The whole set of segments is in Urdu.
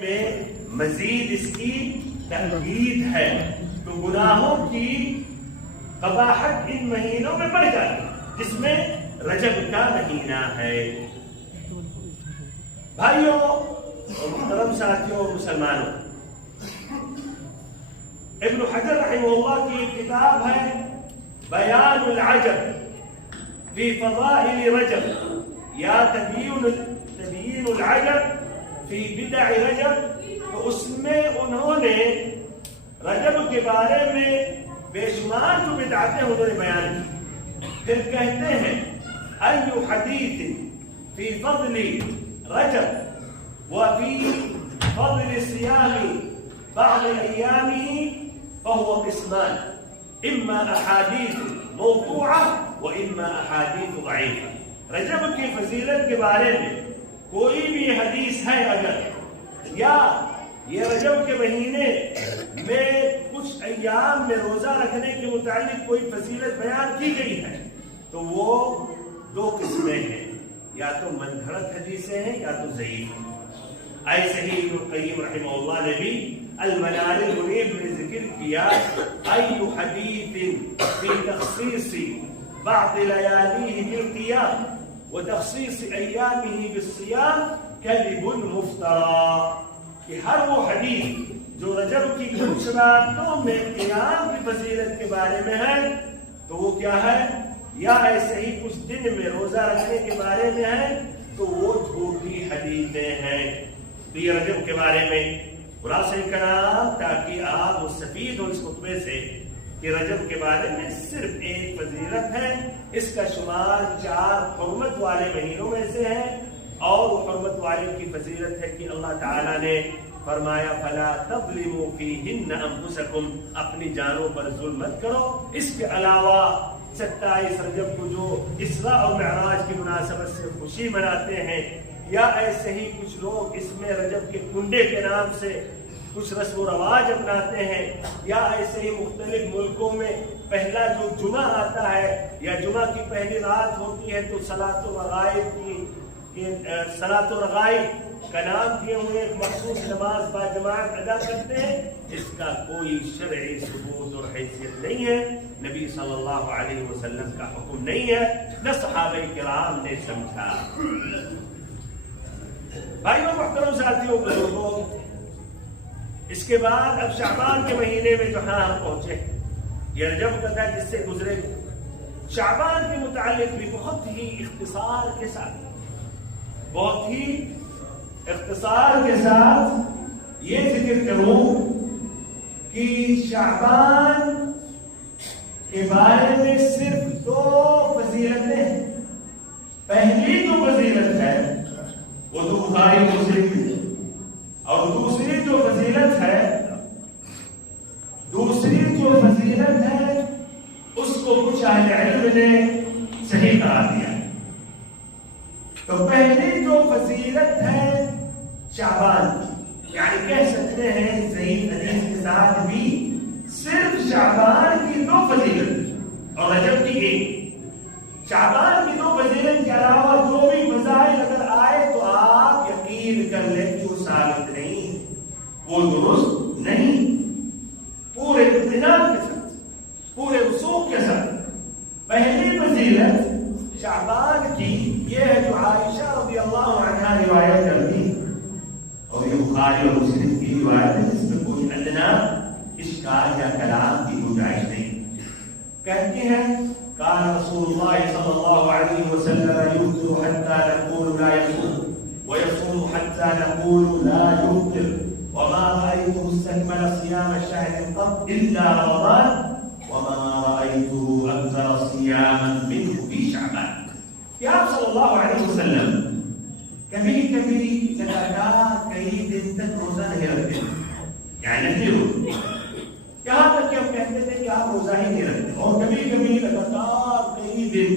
میں مزید اس کی تاکید ہے تو گناہوں کی قباحت ان مہینوں میں بڑھ جاتی ہے جس میں رجب کا مہینہ ہے۔ بھائیوں اور محترم ساتھیوں اور مسلمانوں، ابن حجر رحمہ اللہ کی کتاب ہے بیان العجب فی فضائل رجب یا تبیین العجب فی بدع رجب، تو اس میں انہوں نے رجب کے بارے میں بے شمار جو بدعتیں انہوں نے بیان کی، پھر کہتے ہیں ای حدیث فی فضل رجب وفی فضل صیام بعض ایامه فهو قسمان، اما احادیث موضوعہ و اما احادیث ضعیفہ۔ رجب کی فضیلت کے بارے میں کوئی بھی حدیث ہے اگر، یا یہ رجب کے مہینے میں کچھ ایام میں روزہ رکھنے کے متعلق کوئی فضیلت بیان کی گئی ہے تو وہ دو قسمیں ہیں، یا تو من گھڑت حدیثیں ہیں یا تو ضعیف۔ ایسے ہی ابن القیم رحمہ اللہ نے بھی المنار المنیب میں ذکر کیا ای حدیث فی تخصیص بعض لیالیہ بالقیام وتخصیص ایامہ بالصیام کذب مفترا، کہ ہر وہ حدیث جو رجب کی کچھ راتوں میں قیام کی فضیلت کے بارے میں ہے تو وہ کیا ہے، یا ایسے ہی کچھ دن میں روزہ رکھنے کے بارے میں ہے تو وہ جھوٹی حدیثیں ہیں۔ تو یہ رجب کے بارے میں خلاصہ کلام، تاکہ آپ مستفید ہو اس خطبے سے کہ رجب کے بارے میں صرف ایک فضیلت ہے، اس کا شمار 4 حرمت والے مہینوں میں سے ہے، اور وہ حرمت والے کی فضیلت ہے کہ اللہ تعالیٰ نے فرمایا فلا تظلموا فیہن انفسکم، اپنی جانوں پر ظلم مت کرو۔ اس کے علاوہ 27 رجب کو جو اسراء اور معراج کی مناسبت سے خوشی مناتے ہیں، یا ایسے ہی کچھ لوگ اس میں رجب کے کنڈے کے نام سے کچھ رسم و رواج اپناتے ہیں، یا ایسے ہی مختلف ملکوں میں پہلا جو جمعہ آتا ہے یا جمعہ کی پہلی رات ہوتی ہے تو صلاۃ الرغائب کا نام دیے ہوئے ایک مخصوص نماز با جماعت ادا کرتے ہیں۔ اس کا کوئی شرعی ثبوت اور حیثیت نہیں ہے، نبی صلی اللہ علیہ وسلم کا حکم نہیں ہے، نہ صحابہ کرام نے سمجھا۔ بھائیوں محترم ساتھیوں بزرگوں، اس کے بعد اب شعبان کے مہینے میں جہاں ہم پہنچے، یہ رجب کا تھا جس سے گزرے، شعبان کے متعلق بھی بہت ہی اختصار کے ساتھ یہ ذکر کروں کہ شعبان کے بارے میں صرف 2 فضیلتیں ہیں۔ پہلی جو فضیلت ہے وہ تو بخاری مسلم کی، اور دوسری جو فضیلت ہے اس کو کچھ اہل علم نے صحیح قرار دیا۔ تو پہلی جو فضیلت ہے شعبان، یعنی کہہ سکتے ہیں ضعیف حدیث کے ساتھ بھی صرف شعبان کی 2 فضیلت اور رجب کی 1۔ شعبان کی 2 فضیلت کے علاوہ جو بھی فضائل اگر آئے تو آپ یقین کر لیں کہ وہ ثابت نہیں، وہ درست نہیں، پورے اطمینان کے ساتھ، پورے وثوق کے ساتھ۔ پہلی فضیلت شعبان کی یہ ہے جو عائشہ رضی اللہ عنہا روایت کرتی، اور یہ بخاری اور مسلم کی روایت ہے جس میں کوئی ادنا اشکال یا کلام کی گنجائش نہیں۔ کہتی ہیں کان رسول اللہ صلی اللہ علیہ وسلم یفطر حتی نقول لا یصوم ویصوم حتی نقول لا یفطر وما رأيته استكمل صيام شهر قط إلا رمضان وما رأيته أكثر صياما منه في شعبان۔ کہ آپ صلی اللہ علیہ وسلم کبھی لگاتار کئی دن تک روزہ نہیں رکھتے، یعنی نہیں روزے، یہاں تک کہ ہم کہتے تھے کہ آپ روزہ ہی نہیں رکھتے، اور کبھی لگاتار کئی دن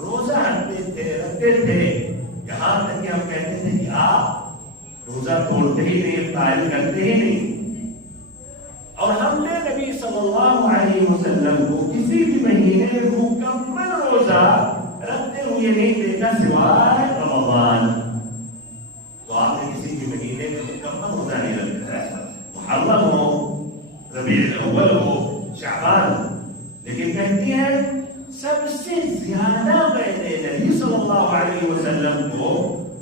روزہ رکھتے تھے، یہاں تک کہ ہم کہتے تھے کہ آپ روزہ توڑتے ہی نہیں، افطار کرتے ہی نہیں۔ اور ہم نے نبی صلی اللہ علیہ وسلم کو کسی بھی مہینے میں مکمل روزہ رکھتے ہوئے نہیں دیکھا سوائے رمضان۔ تو آپ نے کسی بھی مہینے میں مکمل روزہ ربیع الاول ہو، شعبان، لیکن کہتی ہیں سب سے زیادہ میں نے نبی صلی اللہ علیہ وسلم کو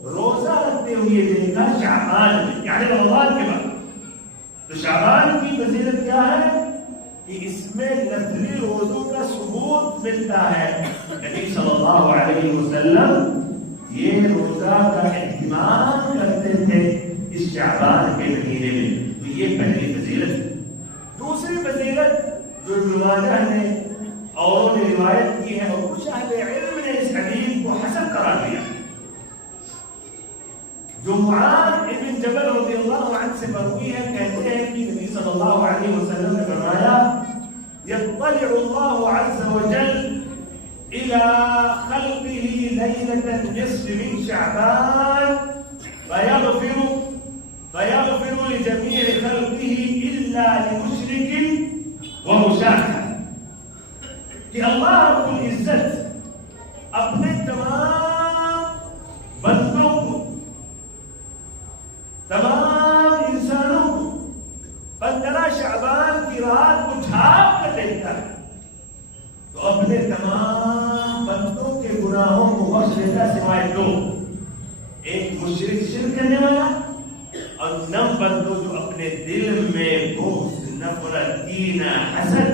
روزہ رکھتے ہوئے دیکھا شعبان میں، یعنی رمضان کے بعد۔ تو شعبان کی فضیلت کیا ہے کہ اس میں نفلی روزوں کا ثبوت ملتا ہے۔ نبی صلی اللہ علیہ وسلم یہ روزہ کا اہتمام کرتے تھے اس شعبان کے مہینے میں، تو یہ پہلی فضیلت۔ دوسری فضیلت جو ابن ماجہ نے اوروں نے روایت کی ہے اور کچھ اہل علم نے اس حدیث کو حسن قرار دیا، جو معاذ ابن جبل رضی اللہ عنہ سے مروی ہے، کہتے ہیں کہ نبی صلی اللہ علیہ وسلم نے فرمایا يطلع الله عز وجل إلى خلقه ليلة النصف من شعبان فيغفر لجميع خلقه إلا لمشرك ومشاكل، کہ اللہ رب العزت اپنے تمام بندوں کو، تمام انسانوں کو 15 شعبان کی رات کو جھانک کر دیکھتا ہے، تو اپنے تمام بندوں کے گناہوں کو بخش دیتا سوائے دو، ایک مشرک شرک کرنے والا اور نمبر 2 جو اپنے دل میں بغض، نفرت، کینہ، حسد،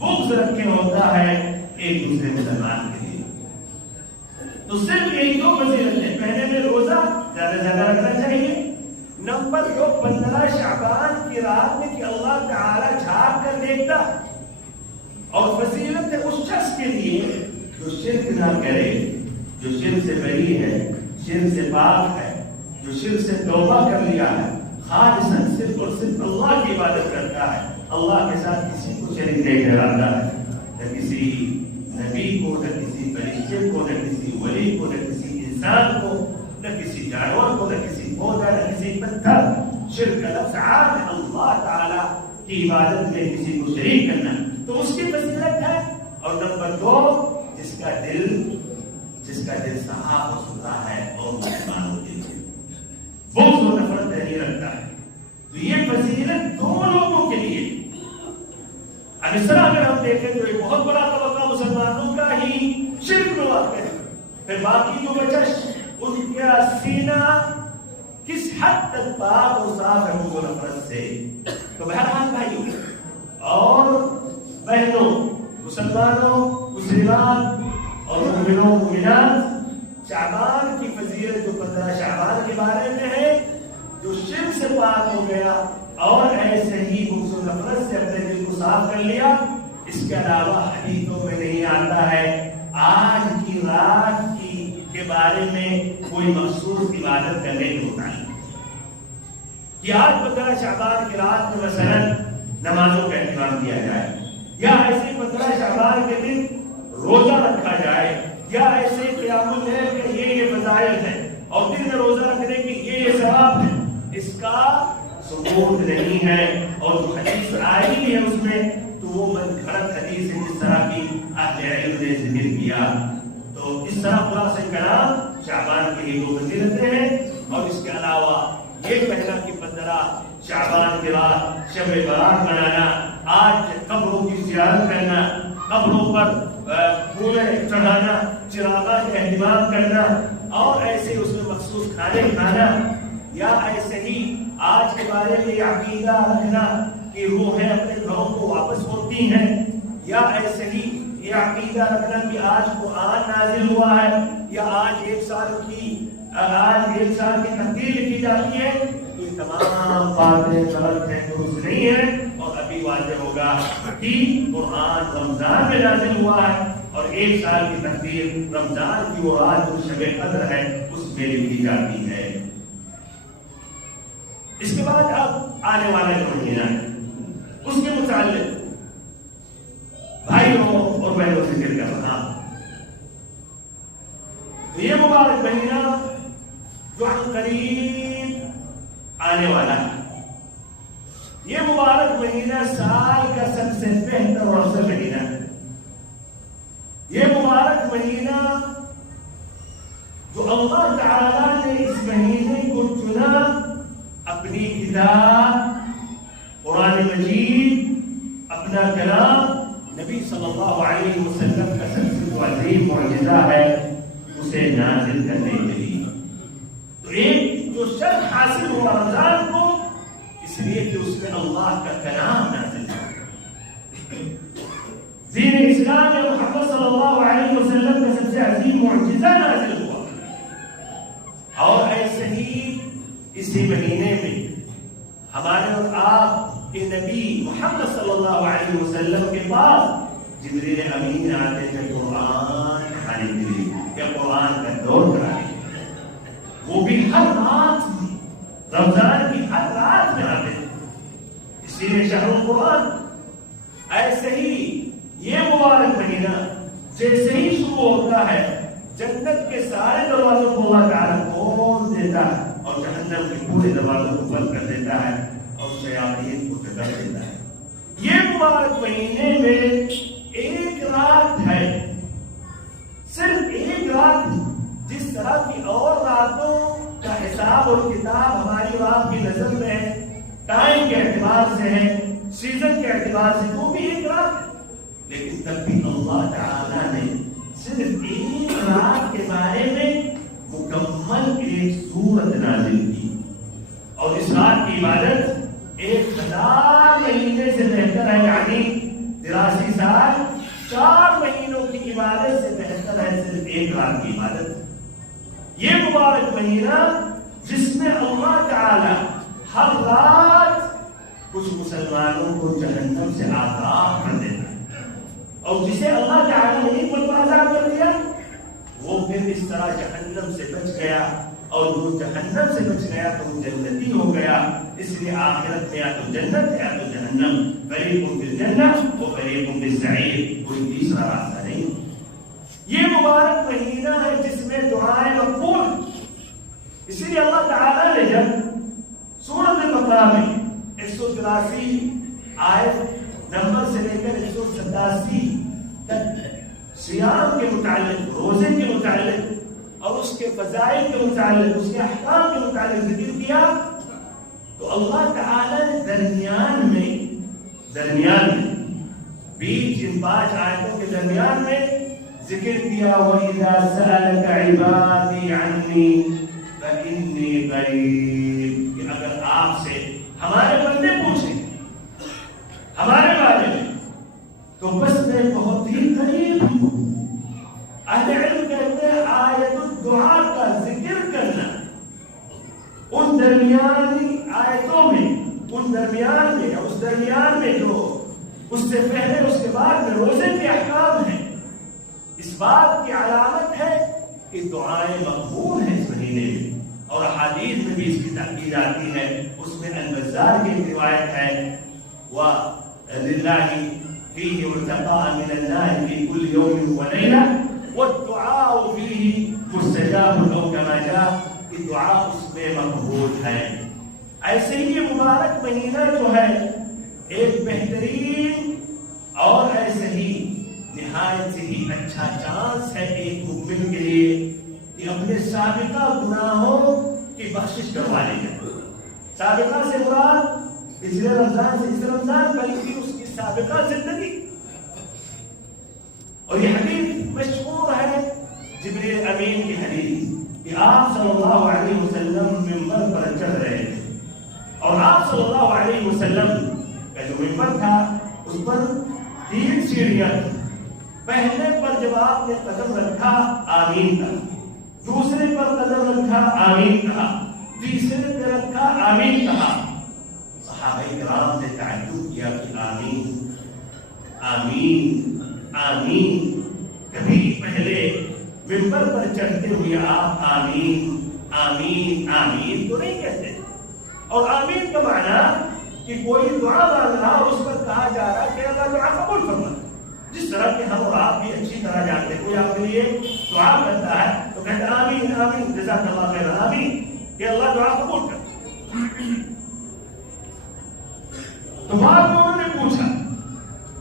بغض رکھے ہوتا ہے ایک دوسرے مسلمان کے لیے۔ تو صرف یہی 2 فضیلتیں، پہلے میں روزہ زیادہ زیادہ رکھنا چاہیے، نمبر 2 15 شعبان کی رات میں کہ اللہ تعالی جھانک کر دیکھتا، اور فضیلت ہے اس شخص کے لیے جو شرک نہ کرے، جو شرک سے بری ہے، شرک سے پاک ہے، جو شرک سے توبہ کر لیا ہے، خالصاً صرف اور صرف اللہ کی عبادت کرتا ہے، اللہ کے ساتھ کسی کو شریک نہیں ٹھہراتا ہے، نہ کسی نبی کو، نہ کسی فرشتے کو، نہ کسی ولی کو، نہ کسی انسان کو، نہ کسی جانور کو، نہ کسی پودا، نہ کسی پتھر۔ شرک کا لفظ عام ہے، اللہ تعالیٰ کی عبادت میں کسی کو شریک کرنا، تو اس کی فضیلت ہے۔ اور نمبر 2 جس کا دل صاف و ستھرا ہے اور مسلمان ہو جائے، بغض و نفرت نہیں رکھتا ہے، تو یہ فضیلت 2 لوگوں کے لیے۔ اب اس طرح اگر ہم دیکھیں تو ایک بہت بڑا طبقہ مسلمانوں کا ہی شرک میں واقع ہے، پھر باقی جو بچہ ان کا سینہ کس حد تک پاک اور صاف ہے بغض و نفرت سے۔ تو بہرحال بھائیوں اور بہنوں، مسلمانوں، مسلمان اور مومنوں مومنات، شعبان کی فضیلت جو 15 شعبان کے بارے میں ہے، جو شرک سے پاک ہو گیا اور ایسے ہی بغض و نفرت سے اپنے دل کو صاف کر لیا، اس کے علاوہ حدیثوں میں نہیں آتا ہے آج کی رات کے بارے میں کوئی مخصوص عبادت کرنے کی ہوتا ہے کہ آج 15 شعبان کی رات میں مثلا نمازوں کا اہتمام کیا جائے، یا ایسے 15 شعبان کے دن روزہ رکھا جائے، یا ایسے قیام اللیل کے یہ فضائل ہیں اور دن میں روزہ رکھنے کی یہ ثواب ہے، اس کا ثبوت نہیں ہے۔ اور جو حدیث آئی ہے اس میں تو وہ من گھڑت حدیث ہے جس طرح کی اہل علم نے ذکر کیا۔ تو اس طرح خلاصہ کلام شعبان کی 2 فضیلتیں ہیں، اور اس کے علاوہ یہ کہنا کہ 15 شعبان کی رات شب برات منانا، آج قبروں کی زیارت کرنا، قبروں پر پھول چڑھانا، چراغاں کا اہتمام کرنا، اور ایسے اس میں مخصوص کھانے کھانا، یا ایسے ہی آج کے بارے میں یہ عقیدہ رکھنا کہ روحیں اپنے گھروں کو واپس ہوتی ہیں، یا ایسے ہی یہ عقیدہ رکھنا کہ آج قرآن نازل ہوا ہے، یا آج 1 سال کی تقدیر لکھی جاتی ہے، تو یہ تمام باتیں غلط ہیں، درست نہیں ہیں۔ اور ابھی واضح ہوگا کہ قرآن رمضان میں نازل ہوا ہے، اور 1 سال کی تقدیر رمضان کی وہ رات جو شب قدر ہے اس میں لکھی جاتی ہے۔ اس کے بعد اب آنے والا جو مہینہ ہے اس کے متعلق بھائیوں اور بہنوں سے ذکر کر رہا ہوں۔ یہ مبارک مہینہ جو عن قریب آنے والا ہے، یہ مبارک مہینہ سال کا سب سے بہتر اور افضل مہینہ ہے۔ یہ مبارک مہینہ جو اللہ تعالیٰ نے اس مہینے کو چنا اپنی کتاب قرآن مجید اپنا کلام نبی صلی اللہ علیہ وسلم کا سب سے عظیم معجزہ ہے اسے نازل کرنے کے لیے. تو ایک جو شرف حاصل ہوا رمضان کو اس لیے کہ اس میں اللہ کا کلام نازل ہوا. دین اسلام میں محمد صلی اللہ علیہ وسلم کا سب سے عظیم معجزہ نازل ہوا. اور ایسے ہی اسی مہینے میں ہمارے اور آپ کہ نبی محمد صلی اللہ علیہ وسلم کے پاس جبریل امین آتے تھے قرآن پڑھانے کے لیے یا قرآن کا دور کرانے کے لیے. وہ بھی ہر رات میں رمضان کی ہر رات میں آتے تھے. اسی لیے شہر القرآن. ایسے ہی یہ مبارک مہینہ جیسے ہی شروع ہوتا ہے جنت کے سارے دروازوں کو اللہ تعالیٰ کھول دیتا ہے اور جہنم کے پورے دروازوں کو بند کر دیتا ہے اور شیاطین کو ٹکر دیتا ہے. یہ مبارک مہینے میں ایک رات ہے, صرف ایک رات, جس طرح کی اور راتوں کا حساب اور کتاب ہماری اور آپ کی نظر میں ہے, ٹائم کے اعتبار سے ہے, سیزن کے اعتبار سے, وہ بھی ایک رات ہے. لیکن تب بھی اللہ تعالیٰ نے صرف ایک رات کے بارے میں مکمل ایک سورت نازل کی. اور اس رات کی عبادت 1000 مہینے سے بہتر ہے, یعنی 83 سال 4 مہینوں کی عبادت سے بہتر ہے صرف ایک رات کی عبادت. یہ مبارک مہینہ جس میں اللہ تعالی ہر رات کچھ مسلمانوں کو جہنم سے آزاد کر دیتا ہے, اور جسے اللہ تعالی نے ایک مرتبہ آزاد کر دیا وہ پھر اس طرح جہنم سے بچ گیا, اور جو جہنم سے بچ گیا تو وہ جنتی ہو گیا. اس لیے آخرت میں یا تو جنت ہے یا تو جہنم, فریق فی الجنہ و فریق فی السعیر, کوئی تیسرا راستہ نہیں. یہ مبارک مہینہ ہے جس میں دعائیں مقبول. اسی لیے اللہ تعالیٰ نے جب سورۃ البقرہ میں 183 آیت نمبر سے لے کر 187 تک صیام کے متعلق, روزے کے متعلق اور اس کے فضائل کے متعلق, اس کے احکام کے متعلق ذکر کیا, تو اللہ تعالیٰ نے درمیان میں بیچ ان 5 آیتوں کے درمیان میں ذکر کیا وَإِذَا سَأَلَكَ عِبَادِي عَنِّي فَإِنِّي قَرِيبٌ, کہ اگر آپ سے ہمارے بندے پوچھیں ہمارے بارے میں تو بس میں بہت ہی قریب ہوں. اہل علم کہتے ہیں آیت الدعا کا ذکر کرنا ان درمیانی آیتوں میں, ان درمیان میں, اس درمیان میں جو اس سے پہلے اس کے بعد میں روزے کے احکام ہیں, اس بات کی علامت ہے کہ دعائیں مقبول ہیں اس مہینے میں. اور حدیث میں بھی اس کی تاکید آتی ہے. اس میں البزار کی روایت ہے وَلِلَّهِ فِيهِ مُرْتَقَاءً مِنَ النَّارِ فِي كُلِّ يَوْمٍ وَلَيْلَةٍ وَالدُّعَاءُ فِيهِ مُسْتَجَابٌ أَوْ كَمَا جَاءَ, کہ دعا اس میں مقبول ہے. ایسے ہی یہ مبارک مہینہ جو ہے ایک بہترین اور ایسے ہی نہایت سے ہی اچھا چانس ہے ایک مومن کے لیے کہ اپنے سابقہ گناہوں کی بخشش کروا لی جائے. سابقہ سے مراد پچھلے رمضان سے اس رمضان بلکہ اس کی سابقہ زندگی. اور یہ حدیث مشہور ہے جبریل امین کی حدیث کہ آپ صلی اللہ علیہ وسلم منبر پر چڑھ رہے تھے, اور آپ صلی اللہ علیہ وسلم کا جو منبر تھا اس پر 3 سیڑھیاں تھیں. پہلے پر جب آپ نے قدم رکھا آمین کہا, دوسرے پر قدم رکھا آمین کہا, تیسرے پر رکھا آمین کہا. صحابہ کرام نے تعجب کیا کہ آمین آمین آمین, کبھی پہلے منبر پر چڑھتے ہوئے آپ آمین آمین آمین تو نہیں کہتے. اور آمین کا معنی کہ کوئی دعا مانگ رہا اور اس پر کہا جا رہا کہ اللہ دعا قبول فرمائے. جس طرح کہ ہم اور آپ بھی اچھی طرح جانتے ہیں, کوئی آپ کے لیے دعا کرتا ہے تو کہتے ہیں آمین آمین جزاک اللہ خیر آمین, کہ اللہ دعا قبول کرے. تو بعد میں انہوں نے پوچھا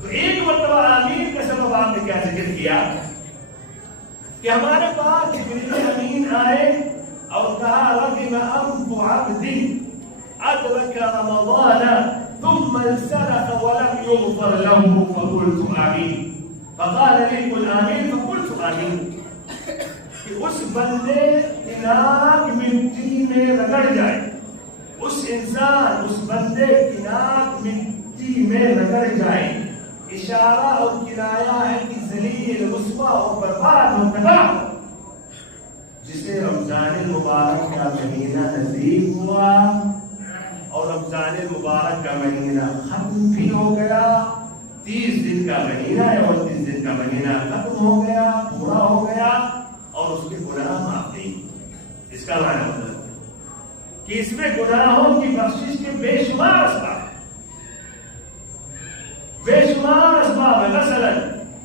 تو ایک مرتبہ آمین کا سبب آپ نے کیا ذکر کیا کہ ہمارے پاس جبریل امین آئے اور کہا رغم انف عبد ادرک رمضان ثم انسلخ ولم يغفر له فقلت آمين. فقال لي قل آمين فقلت آمين. کہ اس بندے کی ناک مٹی میں رگڑ جائے، اس انسان اس بندے کی ناک مٹی میں رگڑ جائے، اشارہ اور کنایہ ہے کہ ذلیل رسوا اور برباد و تباہ ہو. جسے رمضان المبارک کا مہینہ نزدیک ہوا اور رمضان المبارک کا مہینہ ختم بھی ہو گیا، 30 دن کا مہینہ ہے اور 30 دن کا مہینہ ختم ہو گیا، پورا ہو گیا اور اس کے گناہ معاف نہیں. اس کا معنی ہوتا ہے کہ اس میں گناہوں کی بخشش کے بے شمار اسباب ہیں، بے شمار اسباب ہیں. مثلا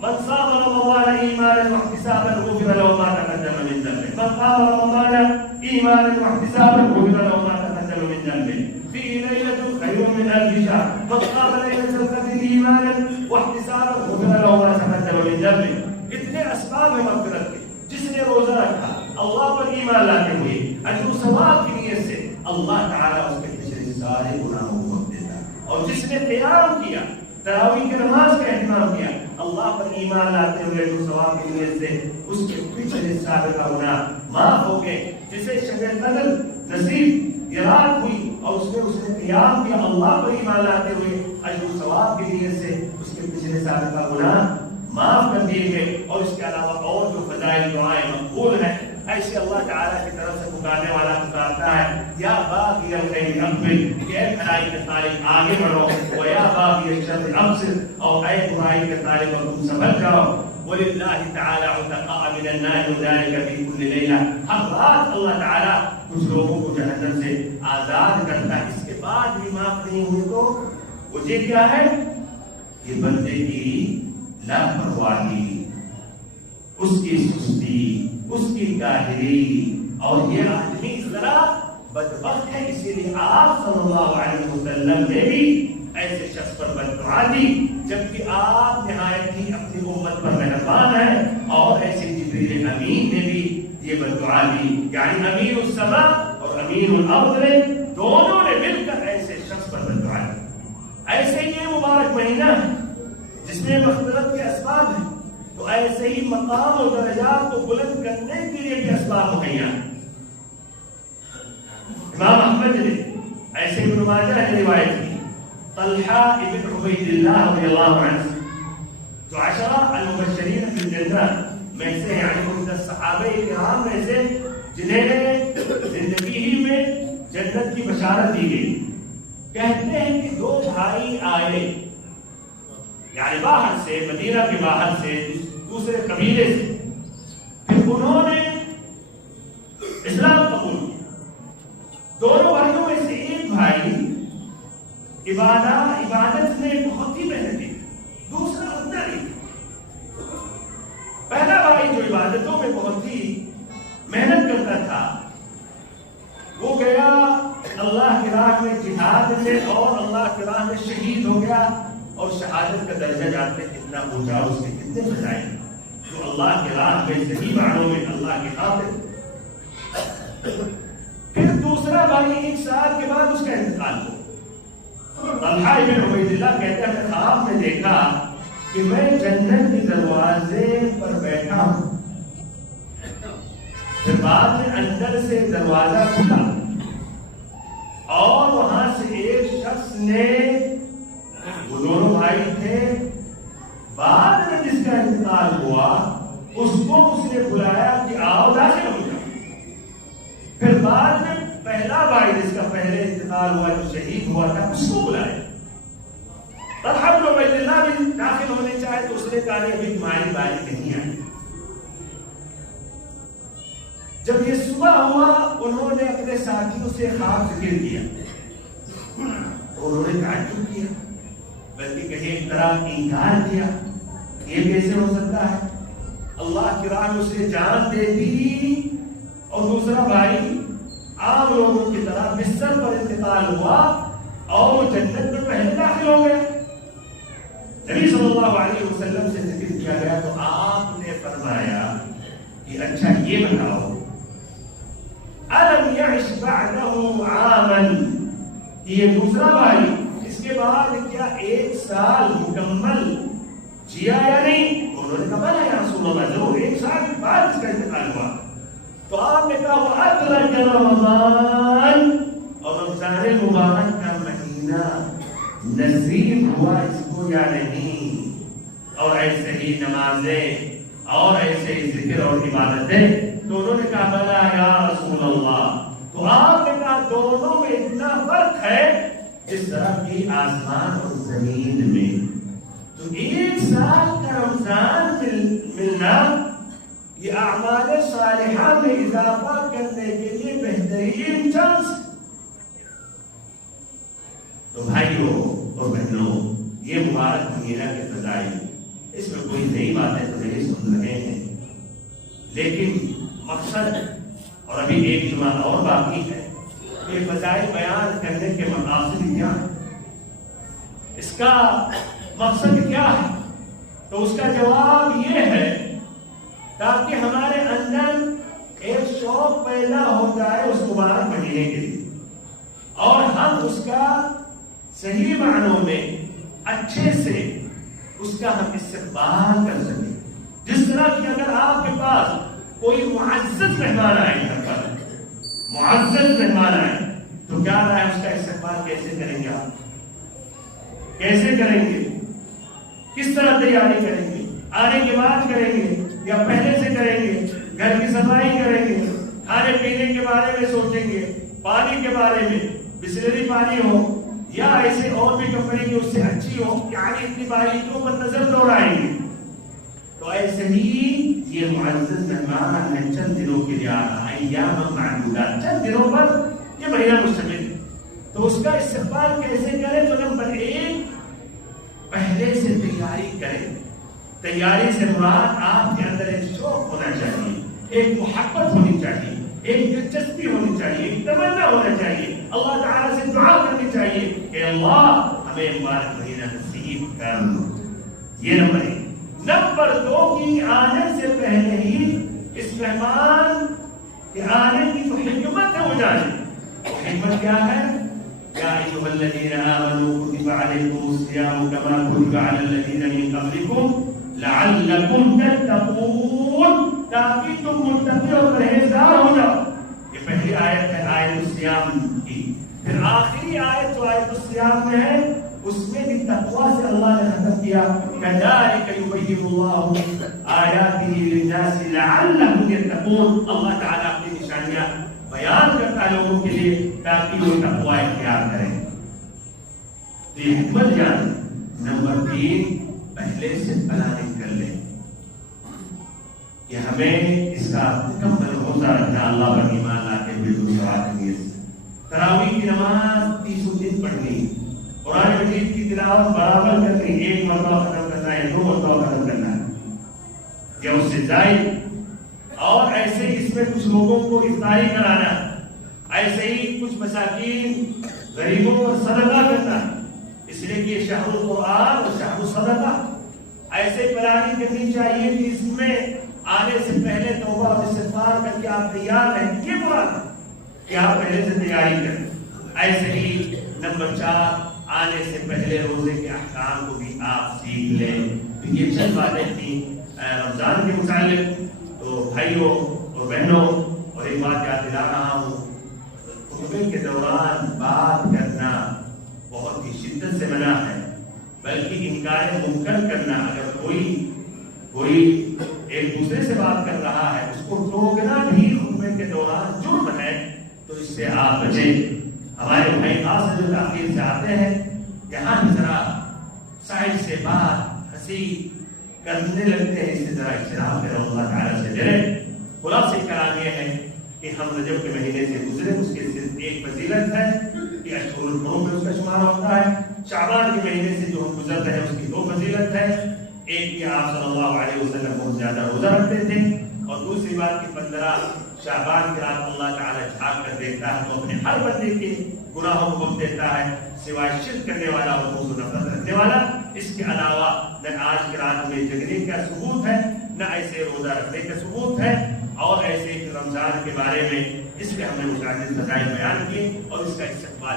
من صام رمضان ایمانا واحتسابا غفر له ما تقدم من ذنبه. من قام رمضان ایمانا واحتسابا غفر له ما تقدم من ذنبه. فيه ليلة خير من ألف شهر. من قام ليلة القدر ایمانا واحتسابا غفر له ما تقدم من ذنبه. اتنے اسباب ہیں مغفرت کے. جس نے روزہ رکھا اللہ پر ایمان لاتے ہوئے اجر و ثواب کی نیت سے، اللہ تعالیٰ اس کے پچھلے سارے گناہوں کو معاف دیتا. اور جس نے قیام کیا، تراویح کی نماز کا اہتمام کیا، اللہ پر ایمان لاتے ہوئے اجر و ثواب کی نیت سے اس کے پچھلے سابقہ گناہ معاف ہو گئے. جسے شب قدر نصیب یہ رات ہوئی اور اس نے قیام کیا اللہ پر ایمان لاتے ہوئے اجر و ثواب کی نیت سے اس کے پچھلے سابقہ گناہ معاف کر دیے گئے. اور اس کے علاوہ اور جو فضائل دعائیں مقبول ہیں، ایسے اللہ تعالیٰ کی طرف سے پکارنے والا پکارتا ہے یا باغی الخیر اقبل، کہ اے بھلائی کے طالب آگے بڑھو، ویا باغی الشر ابصر، اور اے برائی کے طالب تم سبق جاؤ. وللہ تعالی عتقاء من النار ذلك في كل ليلہ. ہر رات اللہ تعالیٰ کچھ لوگوں کو جہنم سے آزاد کرتا ہے. اس کے بعد بھی معاف نہیں ہوئے تو وجہ کیا ہے؟ یہ بندے کی لاپرواہی، اس کی سستی، اس کی کاہلی. اور یہ آدمی ذرا بدبخت ہے، اسی لیے آپ صلی اللہ علیہ وسلم نے بھی ایسے شخص پر بددعا دی، جبکہ آپ نہایت ہی اپنی امت پر مہربان ہیں. اور ایسے جبریل امین نے بھی یہ بددعا دی، یعنی امین السماء اور امین الارض نے دونوں نے مل کر ایسے شخص پر بددعا دی. ایسے یہ مبارک مہینہ ہے جس میں مغفرت کے اسباب ہیں، تو ایسے ہی مقام اور درجات کو بلند کرنے کے لیے بھی اسباب مہیا ہیں. امام احمد نے ایسے ابن ماجہ نے روایت کی، طلحہ ابن عبید اللہ رضی اللہ عنہ جو 10 المبشرین بالجنہ میں سے، یعنی 10 صحابہ کرام میں سے جنہیں زندگی ہی میں جنت کی بشارت دی گئی، کہتے ہیں کہ 2 بھائی آئے، یعنی باہر سے، مدینہ کے باہر سے، دوسرے قبیلے سے. پھر انہوں نے اسلام قبول کیا. دونوں بھائیوں میں سے ایک بھائی عبادت میں بہت ہی محنت کی، دوسرا اتنا نہیں. پہلا بھائی جو عبادتوں میں بہت ہی محنت کرتا تھا، وہ گیا اللہ کی راہ میں جہاد میں اور اللہ کی راہ میں شہید ہو گیا. اور شہادت کا درجہ جانتے کتنا اونچا، اس کے کتنے فضائل جو اللہ کے راہ میں صحیح معنوں میں اللہ کی خاطر. پھر دوسرا بھائی 1 سال کے بعد اس کا انتقال ہوا. طلحہ بن عبید اللہ کہتے ہیں خواب میں دیکھا کہ میں جنت کے دروازے پر بیٹھا ہوں. پھر بعد میں اندر سے دروازہ کھلا اور وہاں سے ایک شخص نے، وہ دونوں بھائی تھے، بعد میں جس کا انتقال ہوا اس کو اس نے بلایا کہ آؤ داخل ہو جاؤ. پھر بعد میں پہلا بھائی جس کا پہلے انتقال ہوا، جو شہید ہوا تھا، اس کو بلایا. طلحہ بن عبید اللہ بھی داخل ہونے چاہے تو اس نے کہا ابھی تمہاری باری نہیں آئی. جب یہ صبح ہوا انہوں نے اپنے ساتھیوں سے خواب ذکر کیا، انہوں نے تعجب کیا، بلکہ کہیں ایک طرح انکار کیا. یہ کیسے ہو سکتا ہے؟ اللہ کی راہ میں اس نے جان دے دی اور دوسرا بھائی عام لوگوں کی طرح بستر پر انتقال ہوا اور وہ جنت میں پہلے داخل ہو گیا. نبی صلی اللہ علیہ وسلم سے ذکر کیا گیا تو آپ نے فرمایا کہ اچھا یہ بتاؤ، الم یعش بعدہ عاما، یہ دوسرا بھائی اس کے بعد کیا 1 سال مکمل جیا یا نہیں؟ انہوں نے کہا یا رسول اللہ ضرور 1 سال کے بعد اس کا انتقال ہوا. تو آپ نے کہا وہ ادرک رمضان، اور رمضان مبارک کا مہینہ نصیب ہوا اس کو یا نہیں؟ اور ایسے ہی نمازیں اور ایسے ہی ذکر اور عبادتیں. تو انہوں نے کہا بلا یا رسول اللہ. تو آپ نے کہا دونوں میں اتنا فرق ہے جس طرح کی آسمان اور زمین میں. تو 1 سال کا رمضان ملنا یہ اعمال صالحہ میں اضافہ کرنے کے لیے بہترین چانس. تو بھائیوں اور بہنوں، یہ مبارک مہینہ کے فضائل، اس میں کوئی نئی باتیں تو نہیں سن رہے ہیں، لیکن مقصد اور ابھی 1 جمعہ اور باقی ہے. یہ فضائل بیان کرنے کے مقاصد کیا ہے، اس کا مقصد کیا ہے؟ تو اس کا جواب یہ ہے تاکہ ہمارے اندر ایک شوق پیدا ہو جائے اس مبارک مہینے کے لیے، اور ہم اس کا صحیح معنوں میں اچھے سے اس کا ہم استقبال کر سکیں. جس طرح کہ اگر آپ کے پاس کوئی معزز مہمان آئے گھر پر، معزز مہمان آئے، تو کیا رہا ہے اس کا استقبال کیسے کریں گے؟ آپ کیسے کریں گے؟ کس طرح تیاری کریں گے؟ آنے کے بعد کریں گے یا پہلے سے کریں گے؟ گھر کی صفائی کریں گے، کھانے پینے کے بارے میں سوچیں گے، پانی کے بارے میں بسلری پانی ہو یا ایسے اور بھی کمپنی کی اس سے اچھی ہو، یعنی اتنی باریکیوں پر نظر دوڑائیں گے. تو ایسے ہی یہ معزز مہمان ہے چند دنوں کے لیے آ رہا ہے، ایام معدودات، چند دنوں پر یہ مہینہ مشتمل. تو اس کا استقبال کیسے کریں؟ تو نمبر 1 پہلے سے تیاری کریں. تیاری سے مراد آپ کے اندر ایک شوق ہونا چاہیے، ایک محبت ہونی چاہیے، ایک دلچسپی ہونی چاہیے، ایک تمنا ہونا چاہیے. اللہ تعالیٰ سے دعا کرنی چاہیے کہ اللہ ہمیں مبارک مہینہ نصیب کر. یہ نمبر 1. نمبر 2 کی آنے سے پہلے ہی اس مہمان کے آنے کی جو حکمت ہے وہ جانے. حکمت کیا ہے؟ یا ایھا الذین آمنوا کتب علیکم الصیام کما کتب علی الذین من قبلکم لعلکم تتقون، تاکہ تم متقی اور پرہیزگار ہو جاؤ. یہ پہلی آیت ہے آیت الصیام کی. پھر آخری آیت جو آیت الصیام میں ہے اس میں بھی تقویٰ سے اللہ نے ختم کیا. کذالک یبین اللہ آیاتہ للناس لعلہم یتقون. اللہ تعالیٰ اپنی نشانیاں بیان کرتا ہے لوگوں کے لیے تاکہ وہ تقویٰ اختیار کریں. تو یہ حکمت جان. نمبر 3 پہلے سے پلاننگ کر لیں کہ ہمیں اس کا مکمل روزہ رکھنا، اللہ پر ایمان لاتے ہوئے دوسرا نیت. تراویح کی نماز 30 دن پڑھنی، قرآن مجید کی تلاوت برابر کرنی، 1 مرتبہ ختم کرنا ہے، 2 مرتبہ ختم کرنا ہے یا اس سے زائد. اور ایسے ہی اس میں کچھ لوگوں کو افطاری کرانا، ایسے ہی کچھ مساکین غریبوں کو صدقہ کرنا، اس لیے کہ شہر القرآن اور شہر الصدقہ. ایسے پلاننگ کرنی چاہیے کہ اس میں آنے سے پہلے توبہ اور استغفار کر کے آپ تیار ہیں. یہ مراد ہے کہ آپ پہلے سے تیاری کریں. ایسے ہی نمبر 4 آنے سے پہلے روزے کے احکام کو بھی آپ سیکھ لیں. تو یہ چند باتیں تھیں رمضان کے متعلق. تو بھائیوں اور بہنوں، اور ایک بات یاد دلا رہا ہوں، خطبے کے دوران بات کرنا بہت ہی شدت سے منع ہے، بلکہ انکار منکر کرنا. اگر کوئی ایک دوسرے سے بات کر رہا ہے اس کو ٹوکنا بھی خطبے کے دوران جرم ہے. تو اس سے آپ بچیں. ہمارے بھائی خاص جو تاخیر سے آتے ہیں یہاں بھی ذرا سائڈ سے بات ہنسی کرنے لگتے ہیں، اس سے ذرا اجتناب کریں، اللہ تعالیٰ سے ڈریں. خلاصہ کلام یہ ہے کہ ہم رجب کے مہینے سے گزرے، اس کی صرف ایک فضیلت ہے کہ اشہر الحرم میں اس کا شمار ہوتا ہے. شعبان کے مہینے سے جو ہم گزر رہے ہیں اس کی 2 فضیلت ہے. ایک کہ آپ صلی اللہ علیہ وسلم بہت زیادہ روزہ رکھتے تھے، اور دوسری بات کہ 15 شعبان کی رات اللہ تعالیٰ جھانک کر دیکھتا ہے تو اپنے ہر بندے کے گناہوں کو بخش دیتا ہے، سوائے شرک کرنے والا اور بغض و نفرت رکھنے والا. اس کے علاوہ نہ آج کی رات میں جگنے کا ثبوت ہے، نہ ایسے روزہ رکھنے کا ثبوت ہے. اور ایسے رمضان کے بارے میں اس کے ہم نے متعدد فضائل بیان کیے، اور اس کا استقبال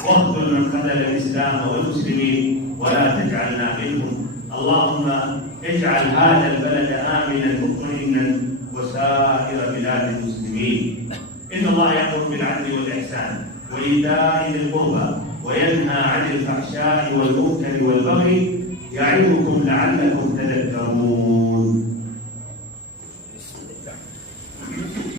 واخذل من خذل الاسلام والمسلمين ولا تجعلنا منهم. اللهم اجعل هذا البلد امنا مطمئنا وسائر بلاد المسلمين. ان الله يامر بالعدل والاحسان وايتاء ذي القربى وينهى عن الفحشاء والمنكر والبغي يعظكم لعلكم تذكرون.